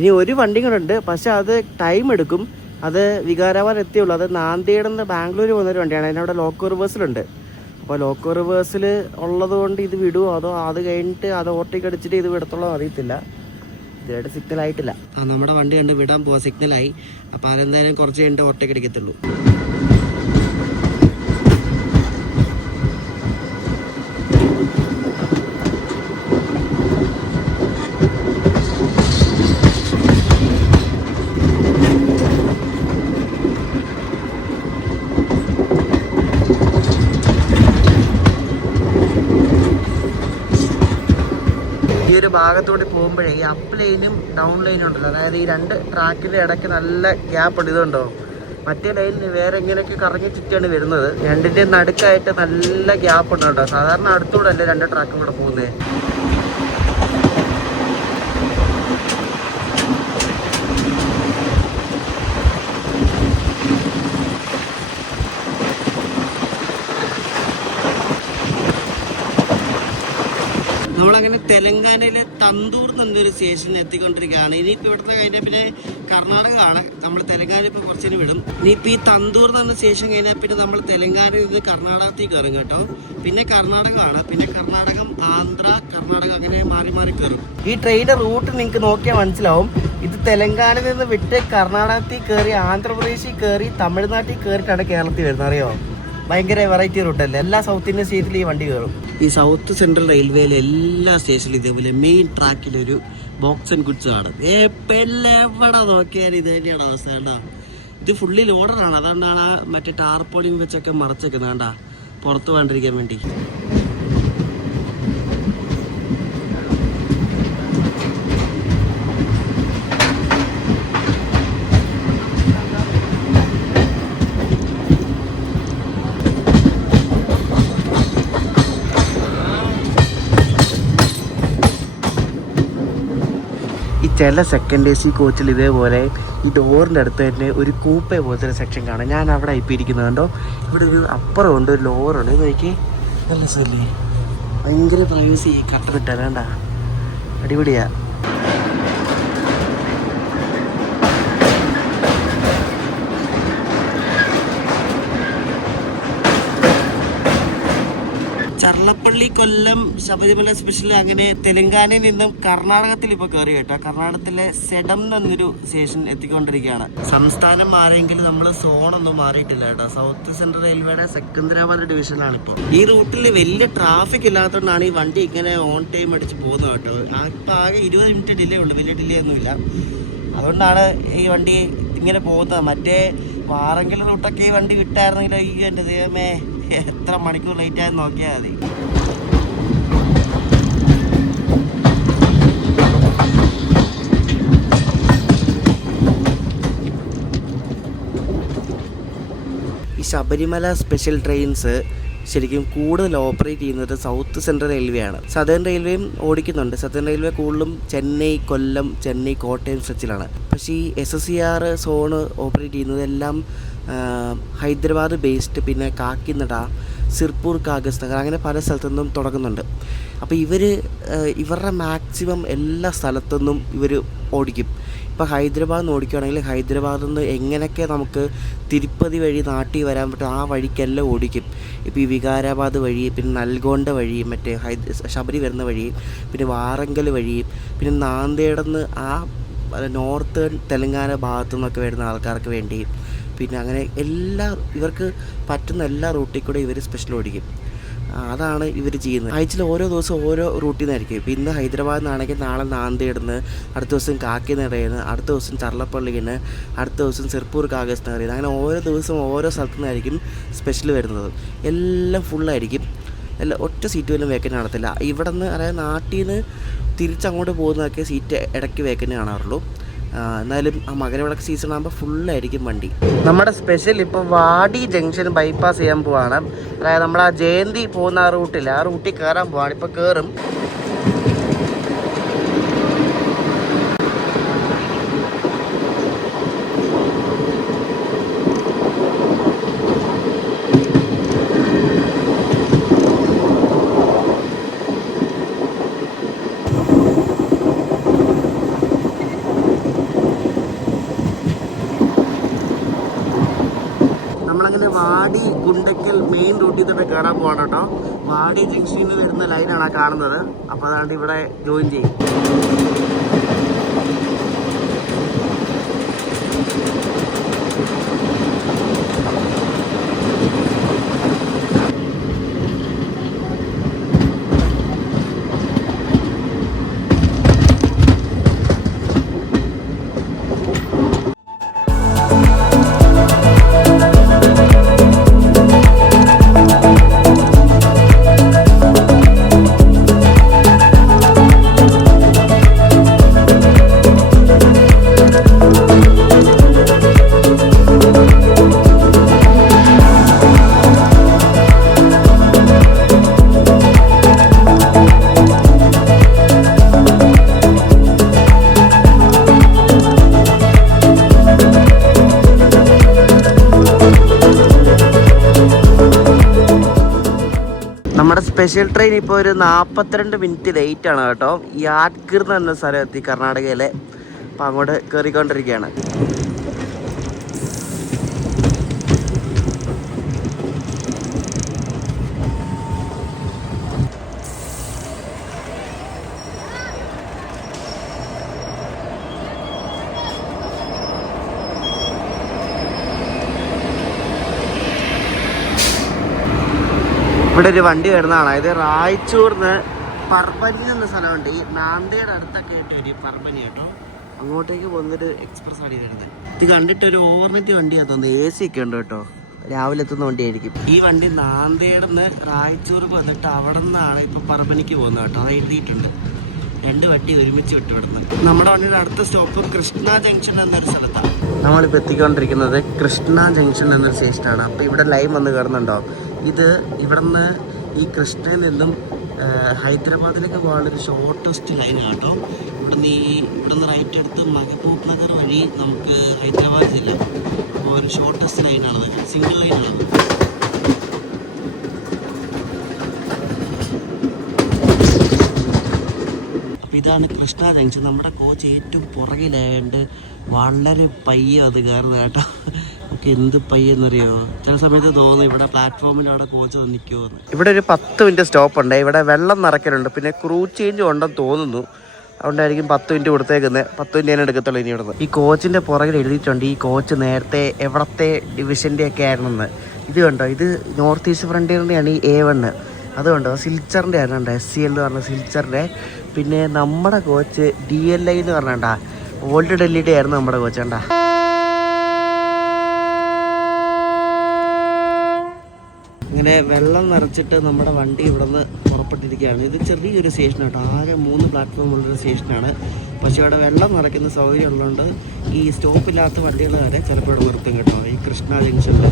ഇനി ഒരു വണ്ടി കൂടെ ഉണ്ട്, പക്ഷെ അത് ടൈം എടുക്കും. അത് വികാരാബാദ് എത്തിയുള്ളൂ. അത് നാന്ദേഡിൽ നിന്ന് ബാംഗ്ലൂർ പോകുന്നൊരു വണ്ടിയാണ്. അതിനവിടെ ലോക്കോ റിവേഴ്സിലുണ്ട്. അപ്പോൾ ലോക്കോ റിവേഴ്സിൽ ഉള്ളത് കൊണ്ട് ഇത് വിടുമോ അതോ അത് കഴിഞ്ഞിട്ട് അത് ഓവർടേക്ക് അടിച്ചിട്ട് ഇത് വിടത്തുള്ളൂ അറിയത്തില്ല. ഇതുമായിട്ട് സിഗ്നൽ ആയിട്ടില്ല. നമ്മുടെ വണ്ടി കണ്ട് വിടാൻ പോവാ, സിഗ്നലായി. അപ്പോൾ അതെന്തായാലും കുറച്ച് കഴിഞ്ഞിട്ട് ഓവർടേക്ക് അടിക്കത്തുള്ളൂ. ഭാഗത്തോടെ പോകുമ്പോഴേ ഈ അപ്പ് ലൈനും ഡൗൺ ലൈനും ഉണ്ടല്ലോ, അതായത് ഈ 2 ട്രാക്കിൻ്റെ ഇടയ്ക്ക് നല്ല ഗ്യാപ്പ് ഉണ്ട്. ഇതുണ്ടോ, മറ്റേ ലൈനിന് വേറെ ഇങ്ങനെയൊക്കെ കറങ്ങി ചുറ്റിയാണ് വരുന്നത്. രണ്ടിൻ്റെ നടുക്കായിട്ട് നല്ല ഗ്യാപ്പ് ഉണ്ട് കേട്ടോ. സാധാരണ അടുത്തൂടെ അല്ലേ 2 ട്രാക്കും കൂടെ പോകുന്നത്. നമ്മളങ്ങനെ തെലങ്കാനയിലെ തന്തൂർ എന്നൊരു സ്റ്റേഷനിൽ എത്തിക്കൊണ്ടിരിക്കുകയാണ്. ഇനിയിപ്പോൾ ഇവിടുത്തെ കഴിഞ്ഞാൽ പിന്നെ കർണാടകമാണ്. നമ്മൾ തെലങ്കാന ഇപ്പോൾ കുറച്ചിന് വിടും. ഇനിയിപ്പോൾ ഈ തന്തൂർ എന്ന സ്റ്റേഷൻ കഴിഞ്ഞാൽ പിന്നെ നമ്മൾ തെലങ്കാനയിൽ നിന്ന് കർണാടകത്തിൽ കയറും കേട്ടോ. പിന്നെ കർണാടകമാണ്. പിന്നെ കർണാടകം, ആന്ധ്ര, കർണാടക അങ്ങനെ മാറി മാറി കയറും. ഈ ട്രെയിനിൻ്റെ റൂട്ട് നിങ്ങൾക്ക് നോക്കിയാൽ മനസ്സിലാവും. ഇത് തെലങ്കാനയിൽ നിന്ന് വിട്ട് കർണാടകത്തിൽ കയറി, ആന്ധ്രാപ്രദേശിൽ കയറി, തമിഴ്നാട്ടിൽ കയറിയിട്ടാണ് കേരളത്തിൽ വരുന്നത്. അറിയോ? ഭയങ്കര വെറൈറ്റി റൂട്ടല്ലേ. എല്ലാ സൗത്ത് ഇന്ത്യൻ സ്റ്റേറ്റിൽ ഈ വണ്ടി കയറും. ഈ സൗത്ത് സെൻട്രൽ റെയിൽവേയിലെ എല്ലാ സ്റ്റേഷനിലും ഇതേപോലെ മെയിൻ ട്രാക്കിലൊരു ബോക്സ് ആൻഡ് ഗുഡ്സ് ആണ്. എവിടെ നോക്കിയാൽ ഇത് തന്നെയാണ് അവസ്ഥ. കേട്ടോ, ഇത് ഫുള്ളി ലോഡറാണ്. അതുകൊണ്ടാണ് മറ്റേ ടാർപോളിങ് വെച്ചൊക്കെ മറച്ചേക്കുന്നത്. കേട്ടാ, പുറത്ത് പോകാണ്ടിരിക്കാൻ വേണ്ടി. ചില സെക്കൻഡ് AC കോച്ചിൽ ഇതേപോലെ ഈ ഡോറിൻ്റെ അടുത്ത് തന്നെ ഒരു കൂപ്പ പോലത്തെ ഒരു സെക്ഷൻ കാണാം. ഞാൻ അവിടെ ഇപ്പോൾ ഇരിക്കുന്നത് കണ്ടോ. ഇവിടെ ഒരു അപ്പുറമുണ്ട്, ഒരു ലോറുണ്ട്. ഇത് നോക്കി, നല്ല രസമല്ലേ? ഭയങ്കര പ്രൈവസി. കട്ടനിട്ടാ വേണ്ട, അടിപൊളിയാ. ചർലപ്പള്ളി, കൊല്ലം, ശബരിമല സ്പെഷ്യൽ അങ്ങനെ തെലങ്കാനയിൽ നിന്നും കർണാടകത്തിൽ ഇപ്പോൾ കയറി കേട്ടോ. കർണാടകത്തിലെ സെഡം എന്നൊരു സ്റ്റേഷൻ എത്തിക്കൊണ്ടിരിക്കുകയാണ്. സംസ്ഥാനം മാറിയെങ്കിൽ നമ്മൾ സോണൊന്നും മാറിയിട്ടില്ല കേട്ടോ. സൗത്ത് സെൻട്രൽ റെയിൽവേയുടെ സെക്കന്ദരാബാദ് ഡിവിഷനിലാണ് ഇപ്പോൾ. ഈ റൂട്ടിൽ വലിയ ട്രാഫിക് ഇല്ലാത്തതുകൊണ്ടാണ് ഈ വണ്ടി ഇങ്ങനെ ഓൺ ടൈം അടിച്ച് പോകുന്നത് കേട്ടോ. ഇപ്പം ആകെ 20 മിനിറ്റ് ഡിലേ ഉള്ളു, വലിയ ഡിലേ ഒന്നുമില്ല. അതുകൊണ്ടാണ് ഈ വണ്ടി ഇങ്ങനെ പോകുന്നത്. മറ്റേ വാറെങ്കിലും റൂട്ടൊക്കെ ഈ വണ്ടി വിട്ടായിരുന്നെങ്കിൽ അയ്യോ എൻ്റെ ദൈവമേ, എത്ര മണിക്കൂർ ലേറ്റ് ആയെന്ന് നോക്കിയാൽ മതി. ഈ ശബരിമല സ്പെഷ്യൽ ട്രെയിൻസ് ശരിക്കും കൂടുതൽ ഓപ്പറേറ്റ് ചെയ്യുന്നത് സൗത്ത് സെൻട്രൽ റെയിൽവേ ആണ്. സദേൺ റെയിൽവേയും ഓടിക്കുന്നുണ്ട്. സദേൺ റെയിൽവേ കൂടുതലും ചെന്നൈ, കൊല്ലം, ചെന്നൈ, കോട്ടയം സ്ട്രെച്ചിലാണ്. പക്ഷേ ഈ SSCR സോണ് ഓപ്പറേറ്റ് ചെയ്യുന്നതെല്ലാം ഹൈദരാബാദ് ബേസ്ഡ്, പിന്നെ കാക്കിനഡ, സിർപ്പൂർ, കാഗസ് നഗർ അങ്ങനെ പല സ്ഥലത്തുനിന്നും തുടങ്ങുന്നുണ്ട്. അപ്പോൾ ഇവരുടെ മാക്സിമം എല്ലാ സ്ഥലത്തുനിന്നും ഇവർ ഓടിക്കും. ഇപ്പോൾ ഹൈദരാബാദിൽ നിന്ന് ഓടിക്കുകയാണെങ്കിൽ ഹൈദരാബാദിൽ നിന്ന് എങ്ങനെയൊക്കെ നമുക്ക് തിരുപ്പതി വഴി നാട്ടിൽ വരാൻ പറ്റും ആ വഴിക്കെല്ലാം ഓടിക്കും. ഇപ്പോൾ ഈ വികാരാബാദ് വഴി, പിന്നെ നൽഗോണ്ട വഴി, മറ്റേ ശബരി വരുന്ന വഴി, പിന്നെ വാറങ്കൽ വഴി, പിന്നെ നാന്ദേടെന്ന് ആ നോർത്തേൺ തെലങ്കാന ഭാഗത്തു നിന്നൊക്കെ വരുന്ന ആൾക്കാർക്ക് വേണ്ടി, പിന്നെ അങ്ങനെ ഇവർക്ക് പറ്റുന്ന എല്ലാ റൂട്ടിൽ കൂടെ ഇവർ സ്പെഷ്യൽ ഓടിക്കും. അതാണ് ഇവർ ചെയ്യുന്നത്. ആഴ്ചയിൽ ഓരോ ദിവസം ഓരോ റൂട്ടിൽ നിന്നായിരിക്കും. ഇപ്പോൾ ഇന്ന് ഹൈദരാബാദിൽ നിന്നാണെങ്കിൽ നാളെ നാന്ദേടുന്ന്, അടുത്ത ദിവസം കാക്കിനടയിൽ നിന്ന്, അടുത്ത ദിവസം ചർലപ്പള്ളിയിൽ നിന്ന്, അടുത്ത ദിവസം സിർപ്പൂർ, കാഗസ് നഗറിൽ നിന്ന്, അങ്ങനെ ഓരോ ദിവസവും ഓരോ സ്ഥലത്തു നിന്നായിരിക്കും സ്പെഷ്യൽ വരുന്നത്. എല്ലാം ഫുള്ളായിരിക്കും. ഒറ്റ സീറ്റ് പോലും വേക്കൻ്റ് കാണത്തില്ല. ഇവിടെ നിന്ന്, അതായത് നാട്ടിൽ നിന്ന് തിരിച്ചങ്ങോട്ട് പോകുന്നതൊക്കെ സീറ്റ് ഇടയ്ക്ക് വേക്കൻ്റ് കാണാറുള്ളൂ. എന്നാലും ആ മകരവിളക്ക് സീസൺ ആകുമ്പോൾ ഫുള്ളായിരിക്കും വണ്ടി. നമ്മുടെ സ്പെഷ്യൽ ഇപ്പോൾ വാടി ജംഗ്ഷൻ ബൈപ്പാസ് ചെയ്യാൻ പോവാണ്. അതായത് നമ്മൾ ആ ജയന്തി പോകുന്ന ആ റൂട്ടിൽ കയറാൻ പോവാണ്. ഇപ്പോൾ കയറും. വാടി ഗുണ്ടക്കൽ മെയിൻ റൂട്ടിൽ തന്നെ കയറാൻ പോകണം കേട്ടോ. വാടി ജംഗ്ഷനിൽ നിന്ന് വരുന്ന ലൈനാണ് ആ കാണുന്നത്. അപ്പോൾ അതാണ്ട് ഇവിടെ ജോയിൻ ചെയ്യും. നമ്മുടെ സ്പെഷ്യൽ ട്രെയിൻ ഇപ്പോൾ ഒരു 42 മിനിറ്റ് ലേറ്റ് ആണ് കേട്ടോ. യാദ്ഗിർ എന്ന സ്ഥലം എത്തി കർണാടകയിലെ. അപ്പം അങ്ങോട്ട് കയറിക്കൊണ്ടിരിക്കുകയാണ്. ഇവിടെ ഒരു വണ്ടി വരുന്നതാണ്. ഇത് റായ്ചൂർന്ന് പർബനി എന്ന സ്ഥലമുണ്ട്. ഈ നാന്ദേഡ് അടുത്തൊക്കെ ആയിട്ട് വരും പർബനി കേട്ടോ. അങ്ങോട്ടേക്ക് പോകുന്നൊരു എക്സ്പ്രസ് ആണ് വരുന്നത്. ഇത് കണ്ടിട്ട് ഒരു ഓവർനൈറ്റ് വണ്ടിയാണ് തോന്നുന്നത്. AC ഒക്കെ ഉണ്ട് കേട്ടോ. രാവിലെ എത്തുന്ന വണ്ടിയായിരിക്കും. ഈ വണ്ടി നാന്ദേഡിന്ന് റായ്ചൂർക്ക് വന്നിട്ട് അവിടെ നിന്നാണ് ഇപ്പം പർബനിക്ക് പോകുന്നത് കേട്ടോ. അത് എഴുതിയിട്ടുണ്ട്. 2 വണ്ടി ഒരുമിച്ച് വിട്ടുവിടുന്നത്. നമ്മുടെ വണ്ടിയുടെ അടുത്ത സ്റ്റോപ്പ് കൃഷ്ണ ജംഗ്ഷൻ എന്നൊരു സ്ഥലത്താണ്. നമ്മളിപ്പോൾ എത്തിക്കൊണ്ടിരിക്കുന്നത് കൃഷ്ണ ജംഗ്ഷൻ എന്നൊരു സ്റ്റേഷനാണ്. അപ്പോൾ ഇവിടെ ലൈൻ വന്ന് കയറുന്നുണ്ടോ. ഇത് ഇവിടുന്ന് ഈ കൃഷ്ണയിൽ നിന്നും ഹൈദരാബാദിലേക്ക് പോകാനുള്ളൊരു ഷോർട്ടസ്റ്റ് ലൈനാണ് കേട്ടോ. ഇവിടുന്ന് റൈറ്റ് എടുത്ത് മഹബൂബ് നഗർ വഴി നമുക്ക് ഹൈദരാബാദ് ജില്ല. അപ്പോൾ ഒരു ഷോർട്ടസ്റ്റ് ലൈനാണത്, സിംഗിൾ ലൈനാണത്. അപ്പോൾ ഇതാണ് കൃഷ്ണ ജംഗ്ഷൻ. നമ്മുടെ കോച്ച് ഏറ്റവും പുറകിലായതുകൊണ്ട് വളരെ പയ്യെ അത് കയറുന്നത് കേട്ടോ. ഒക്കെ എന്ത് പയ്യെന്നറിയോ. ചില സമയത്ത് തോന്നുന്നു ഇവിടെ പ്ലാറ്റ്ഫോമിൽ അവിടെ കോച്ച് നിൽക്കുമെന്ന്. ഇവിടെ ഒരു 10 മിനിറ്റ് സ്റ്റോപ്പ് ഉണ്ട്. ഇവിടെ വെള്ളം നിറയ്ക്കലുണ്ട്, പിന്നെ ക്രൂ ചേഞ്ച് ഉണ്ടെന്ന് തോന്നുന്നു. അതുകൊണ്ടായിരിക്കും 10 മിനിറ്റ് കൊടുത്തേക്കുന്നത്. 10 മിനിറ്റ് ഞാൻ എടുക്കത്തുള്ളൂ ഇനി ഇവിടുന്ന്. ഈ കോച്ചിൻ്റെ പുറകിൽ എഴുതിയിട്ടുണ്ട് ഈ കോച്ച് നേരത്തെ എവിടത്തെ ഡിവിഷൻ്റെ ഒക്കെ ആയിരുന്നെന്ന്. ഇത് കണ്ടോ, ഇത് നോർത്ത് ഈസ്റ്റ് ഫ്രണ്ടിയറിൻ്റെയാണ് ഈ A1. അതുകൊണ്ടോ സിൽച്ചറിൻ്റെ ആയിരുന്നു, SCL എന്ന് പറഞ്ഞ സിൽച്ചറിൻ്റെ. പിന്നെ നമ്മുടെ കോച്ച് DLI എന്ന് പറഞ്ഞാ ഓൾഡ് ഡൽഹിയുടെ ആയിരുന്നു നമ്മുടെ കോച്ച്. കണ്ടാ ഇങ്ങനെ വെള്ളം നിറച്ചിട്ട് നമ്മുടെ വണ്ടി ഇവിടെ നിന്ന് പുറപ്പെട്ടിരിക്കുകയാണ്. ഇത് ചെറിയൊരു സ്റ്റേഷനാണ് കേട്ടോ. ആകെ 3 പ്ലാറ്റ്ഫോം ഉള്ളൊരു സ്റ്റേഷനാണ്. പക്ഷേ അവിടെ വെള്ളം നിറയ്ക്കുന്ന സൗകര്യം ഉള്ളതുകൊണ്ട് ഈ സ്റ്റോപ്പില്ലാത്ത വണ്ടികൾ വരെ ചിലപ്പോൾ ഇവിടെ നിർത്തും കേട്ടോ, ഈ കൃഷ്ണ ജംഗ്ഷനിൽ.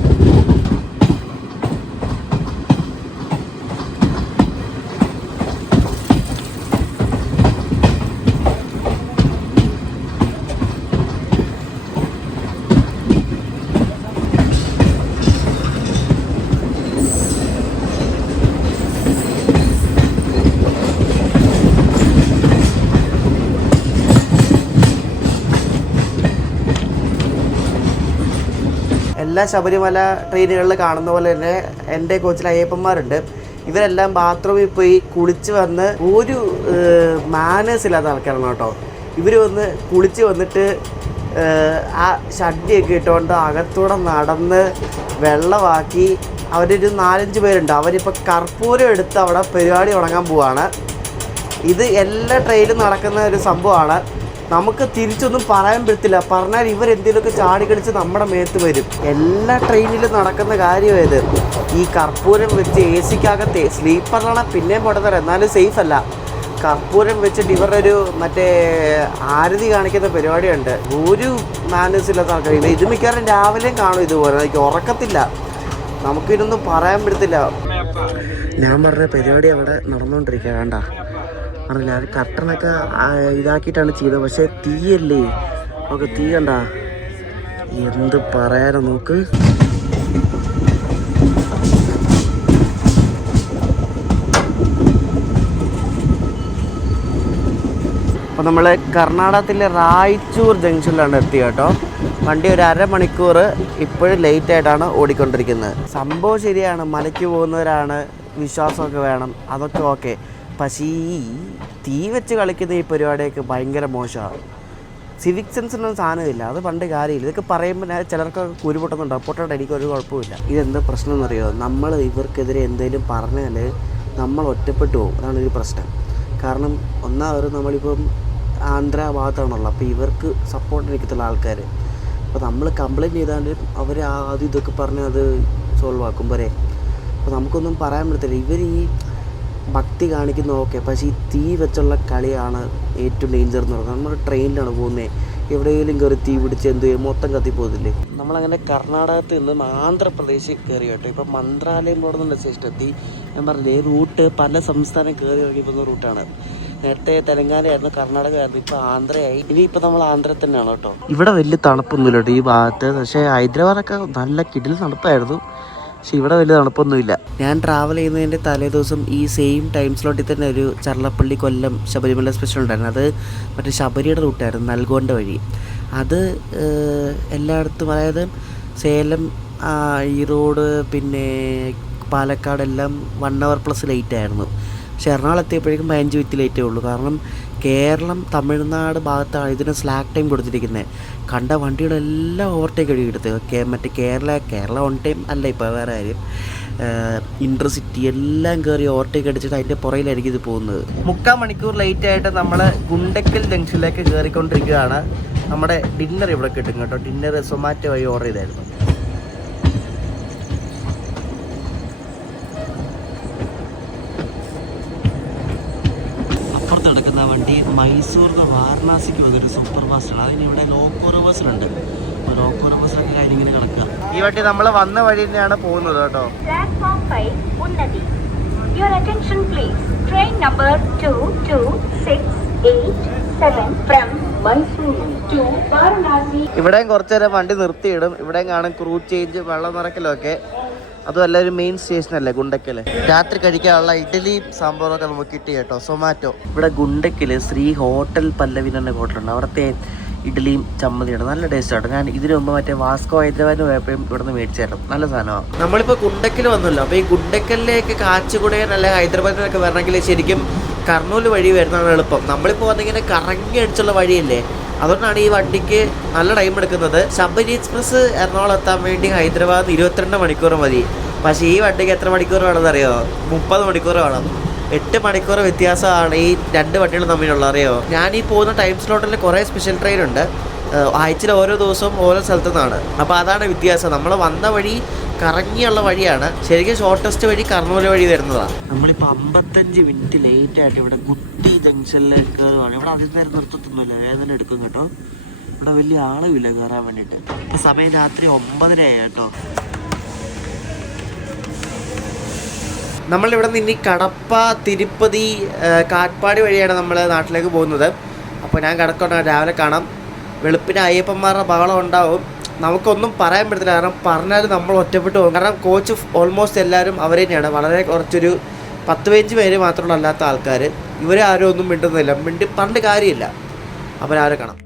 എല്ലാ ശബരിമല ട്രെയിനുകളിൽ കാണുന്ന പോലെ തന്നെ എൻ്റെ കോച്ചിൽ അയ്യപ്പന്മാരുണ്ട്. ഇവരെല്ലാം ബാത്റൂമിൽ പോയി കുളിച്ച് വന്ന് ഒരു മാനേഴ്സ് ഇല്ലാത്ത ആൾക്കാരാണ് കേട്ടോ. ഇവർ വന്ന് കുളിച്ച് വന്നിട്ട് ആ ഷഡ്ഡിയൊക്കെ ഇട്ടുകൊണ്ട് അകത്തൂടെ നടന്ന് വെള്ളമാക്കി. അവരൊരു 4-5 പേരുണ്ട്. അവരിപ്പോൾ കർപ്പൂരം എടുത്ത് അവിടെ പരിപാടി തുടങ്ങാൻ പോവാണ്. ഇത് എല്ലാ ട്രെയിനിലും നടക്കുന്ന ഒരു സംഭവമാണ്. നമുക്ക് തിരിച്ചൊന്നും പറയാൻ പറ്റത്തില്ല. പറഞ്ഞാൽ ഇവരെന്തെങ്കിലുമൊക്കെ ചാടിക്കടിച്ച് നമ്മുടെ മേത്ത് വരും. എല്ലാ ട്രെയിനിലും നടക്കുന്ന കാര്യമായത്. ഈ കർപ്പൂരം വെച്ച് AC-ക്കകത്ത് സ്ലീപ്പറിലാണ് പിന്നെയും പൊടുത്തത്, എന്നാലും സേഫ് അല്ല. കർപ്പൂരം വെച്ചിട്ട് ഇവരുടെ ഒരു മറ്റേ ആരതി കാണിക്കുന്ന പരിപാടിയുണ്ട്. ഒരു മാനേഴ്സ് ഇല്ലാത്ത ആൾക്കാർ. ഇത് മിക്കവാറും രാവിലെയും കാണും ഇതുപോലെ. എനിക്ക് ഉറക്കത്തില്ല. നമുക്കിതൊന്നും പറയാൻ പറ്റത്തില്ല. ഞാൻ പറഞ്ഞ പരിപാടി അവിടെ നടന്നുകൊണ്ടിരിക്കുക. വേണ്ട അറിയില്ല, അത് കട്ടനൊക്കെ ഇതാക്കിയിട്ടാണ് ചെയ്തത്. പക്ഷേ തീയല്ലേ, ഒക്കെ തീ കണ്ട, എന്ത് പറയാനോ. നോക്ക്, അപ്പോൾ നമ്മൾ കർണാടകത്തിലെ റായ്ചൂർ ജംഗ്ഷനിലാണ് എത്തിയത് കേട്ടോ. വണ്ടി ഒരു 1/2 മണിക്കൂർ ഇപ്പോഴും ലേറ്റായിട്ടാണ് ഓടിക്കൊണ്ടിരിക്കുന്നത്. സംഭവം ശരിയാണ്, മലയ്ക്ക് പോകുന്നവരാണ്, വിശ്വാസമൊക്കെ വേണം, അതൊക്കെ ഓക്കെ. പക്ഷേ ഈ തീ വെച്ച് കളിക്കുന്ന ഈ പരിപാടിയൊക്കെ ഭയങ്കര മോശമാണ്. സിവിക് സെൻസിനൊന്നും സാധനമില്ല. അത് പണ്ട് കാര്യമില്ല. ഇതൊക്കെ പറയുമ്പോൾ ചിലർക്കൊക്കെ കുരുപൊട്ടുന്നുണ്ടാവും. പൊട്ടോട്ടെ, എനിക്കൊരു കുഴപ്പമില്ല. ഇതെന്താ പ്രശ്നം എന്നറിയോ, നമ്മൾ ഇവർക്കെതിരെ എന്തെങ്കിലും പറഞ്ഞാൽ നമ്മൾ ഒറ്റപ്പെട്ടു പോകും. അതാണ് ഒരു പ്രശ്നം. കാരണം ഒന്നാമത് നമ്മളിപ്പം ആന്ധ്ര ഭാഗത്താണുള്ളത്. അപ്പോൾ ഇവർക്ക് സപ്പോർട്ട് നിൽക്കത്തുള്ള ആൾക്കാർ. അപ്പോൾ നമ്മൾ കംപ്ലയിൻറ്റ് ചെയ്താലും അവർ ആദ്യം ഇതൊക്കെ പറഞ്ഞ് അത് സോൾവ് ആക്കും പോരെ. അപ്പോൾ നമുക്കൊന്നും പറയാൻ പറ്റത്തില്ല. ഇവർ ഈ ഭക്തി കാണിക്കുന്ന ഓക്കെ, പക്ഷേ ഈ തീ വെച്ചുള്ള കളിയാണ് ഏറ്റവും ഡേഞ്ചർ എന്ന് പറയുന്നത്. നമ്മൾ ട്രെയിനിലാണ് പോകുന്നത്, എവിടെയെങ്കിലും കയറി തീ പിടിച്ച് എന്ത് ചെയ്യും, മൊത്തം കത്തിപ്പോകത്തില്ലേ. നമ്മളങ്ങനെ കർണാടകത്തിൽ നിന്നും ആന്ധ്രാപ്രദേശിൽ കയറി കേട്ടോ. ഇപ്പം മന്ത്രാലയം പോകുന്ന സ്റ്റേഷനെത്തി. ഞാൻ പറഞ്ഞില്ലേ, ഈ റൂട്ട് പല സംസ്ഥാനം കയറി ഇറങ്ങി പോകുന്ന റൂട്ടാണ്. നേരത്തെ തെലങ്കാനയായിരുന്നു, കർണാടകയായിരുന്നു, ഇപ്പോൾ ആന്ധ്രയായി. ഇനിയിപ്പോൾ നമ്മൾ ആന്ധ്രയിൽ തന്നെയാണ് കേട്ടോ. ഇവിടെ വലിയ തണുപ്പൊന്നുമില്ല കേട്ടോ ഈ ഭാഗത്ത്. പക്ഷേ ഹൈദരാബാദൊക്കെ നല്ല കിടിൽ തണുപ്പായിരുന്നു. പക്ഷെ ഇവിടെ വലിയ തണുപ്പൊന്നുമില്ല. ഞാൻ ട്രാവൽ ചെയ്യുന്നതിൻ്റെ തലേ ദിവസം ഈ സെയിം ടൈം സ്ലോട്ടിൽ തന്നെ ഒരു ചർലപ്പള്ളി കൊല്ലം ശബരിമല സ്പെഷ്യൽ ഉണ്ടായിരുന്നു. അത് മറ്റേ ശബരിയുടെ റൂട്ടായിരുന്നു, നൽകോണ്ട വഴി. അത് എല്ലായിടത്തും, അതായത് സേലം, ഈറോഡ്, പിന്നെ പാലക്കാടെല്ലാം 1 hour പ്ലസ് ലേറ്റ് ആയിരുന്നു. പക്ഷെ എറണാകുളം എത്തിയപ്പോഴേക്കും 15 മിനിറ്റ് ലേറ്റേ ഉള്ളൂ. കാരണം കേരളം തമിഴ്നാട് ഭാഗത്താണ് ഇതിന് സ്ലാക്ക് ടൈം കൊടുത്തിരിക്കുന്നത്. കണ്ട വണ്ടികളെല്ലാം ഓവർടേക്ക് എടുത്ത് മറ്റേ കേരള ഓൺ ടൈം അല്ല, ഇപ്പോൾ വേറെ കാര്യം. ഇൻ്റർസിറ്റി എല്ലാം കയറി ഓവർടേക്ക് അടിച്ചിട്ട് അതിൻ്റെ പുറയിലായിരിക്കും ഇത് പോകുന്നത്. 3/4 മണിക്കൂർ ലേറ്റായിട്ട് നമ്മൾ ഗുണ്ടക്കൽ ജംഗ്ഷനിലേക്ക് കയറിക്കൊണ്ടിരിക്കുകയാണ്. നമ്മുടെ ഡിന്നർ ഇവിടെ കിട്ടും കേട്ടോ. ഡിന്നർ സൊമാറ്റോ വഴി ഓർഡർ ചെയ്തായിരുന്നു. അപ്പുറത്ത് കിടക്കുന്ന വണ്ടി മൈസൂറിന് വാരണാസിക്ക് വന്നൊരു സൂപ്പർ ഫാസ്റ്റാണ്. അതിന് ഇവിടെ ലോക്കോ റിവേഴ്സിലുണ്ട്. അപ്പോൾ ലോക്കോ റിവേഴ്സിലൊക്കെ കാര്യം ഇങ്ങനെ കിടക്കുക. ഈ വണ്ടി നമ്മൾ വന്ന വഴി തന്നെയാണ് പോകുന്നത് കേട്ടോ. Platform 5, Unnati. Your attention please. Train number 22687 from Mysuru to Varanasi. ഇവിടെയും കുറച്ച് നേരം വണ്ടി നിർത്തിയിടും. ഇവിടെയും കാണും ക്രൂ ചേഞ്ച്, വെള്ളം നിറയ്ക്കലൊക്കെ. അതുമല്ല ഒരു മെയിൻ സ്റ്റേഷനല്ലേ ഗുണ്ടക്കൽ. രാത്രി കഴിക്കാനുള്ള ഇഡ്ഡലിയും സാമ്പാറൊക്കെ നമുക്ക് കിട്ടി കേട്ടോ, സൊമാറ്റോ. ഇവിടെ ഗുണ്ടക്കൽ ശ്രീ ഹോട്ടൽ പല്ലവി തന്നെ ഹോട്ടലുണ്ട്. അവിടുത്തെ ഇഡ്ഡലിയും ചമ്മന്തിയാണ് നല്ല ടേസ്റ്റാണ്. ഞാൻ ഇതിനു മുമ്പ് മറ്റേ വാസ്കോ ഹൈദരാബാദിന് പോയപ്പോഴും ഇവിടെ നിന്ന് മേടിച്ചായിരുന്നു, നല്ല സാധനമാണ്. നമ്മളിപ്പോൾ ഗുണ്ടക്കൽ വന്നല്ലോ. അപ്പോൾ ഈ ഗുണ്ടക്കലിലേക്ക് കാച്ചുകുടയൻ അല്ലെ ഹൈദരാബാദിനൊക്കെ വരണമെങ്കിൽ ശരിക്കും കർണൂല് വഴി വരുന്നതാണ് എളുപ്പം. നമ്മളിപ്പോൾ വന്നിങ്ങനെ കറങ്ങി അടിച്ചുള്ള വഴിയല്ലേ, അതുകൊണ്ടാണ് ഈ വണ്ടിക്ക് നല്ല ടൈം എടുക്കുന്നത്. ശബരി എക്സ്പ്രസ് എറണാകുളം എത്താൻ വേണ്ടി ഹൈദരാബാദ് 22 മണിക്കൂർ മതി. പക്ഷേ ഈ വണ്ടിക്ക് എത്ര മണിക്കൂർ വേണമെന്ന് അറിയോ? 30 മണിക്കൂർ വേണം. 8 മണിക്കൂർ വ്യത്യാസമാണ് ഈ 2 വണ്ടികളും തമ്മിലുള്ള, അറിയോ? ഞാൻ ഈ പോകുന്ന ടൈം സ്ലോട്ടിൽ കുറേ സ്പെഷ്യൽ ട്രെയിൻ ഉണ്ട്. ആഴ്ചയിൽ ഓരോ ദിവസവും ഓരോ സ്ഥലത്തു നിന്നാണ്. അപ്പോൾ അതാണ് വ്യത്യാസം. നമ്മൾ വന്ന വഴി കറങ്ങിയുള്ള വഴിയാണ്. ശരിക്കും ഷോർട്ടസ്റ്റ് വഴി കർണൂല് വഴി വരുന്നതാണ്. നമ്മളിപ്പോൾ 55 മിനിറ്റ് ലേറ്റ് ആയിട്ട് ഇവിടെ കുട്ടി ജംഗ്ഷനിലേക്ക് കയറുവാണ്. ഇവിടെ അതിൽ നേരം നിർത്തത്തൊന്നുമില്ല, വേദന എടുക്കും കേട്ടോ. ഇവിടെ വലിയ ആളുമില്ല കയറാൻ വേണ്ടിയിട്ട്. ഇപ്പോൾ സമയം രാത്രി 9:30 കേട്ടോ. നമ്മളിവിടെ നിന്ന് ഇനി കടപ്പ, തിരുപ്പതി, കാട്ട്പാടി വഴിയാണ് നമ്മൾ നാട്ടിലേക്ക് പോകുന്നത്. അപ്പോൾ ഞാൻ കിടക്കണം, രാവിലെ കാണാം. വെളുപ്പിന് അയ്യപ്പന്മാരുടെ ബഹളം ഉണ്ടാവും. നമുക്കൊന്നും പറയാൻ പറ്റത്തില്ല, കാരണം പറഞ്ഞാലും നമ്മൾ ഒറ്റപ്പെട്ടു പോകും. കാരണം കോച്ച് ഓൾമോസ്റ്റ് എല്ലാവരും അവർ തന്നെയാണ്. വളരെ കുറച്ചൊരു 10-15 പേര് മാത്രമുള്ള അല്ലാത്ത ആൾക്കാർ. ഇവരെ ആരും ഒന്നും മിണ്ടുന്നില്ല, പറഞ്ഞിട്ട് കാര്യമില്ല. അപ്പോൾ രാവിലെ കാണാം.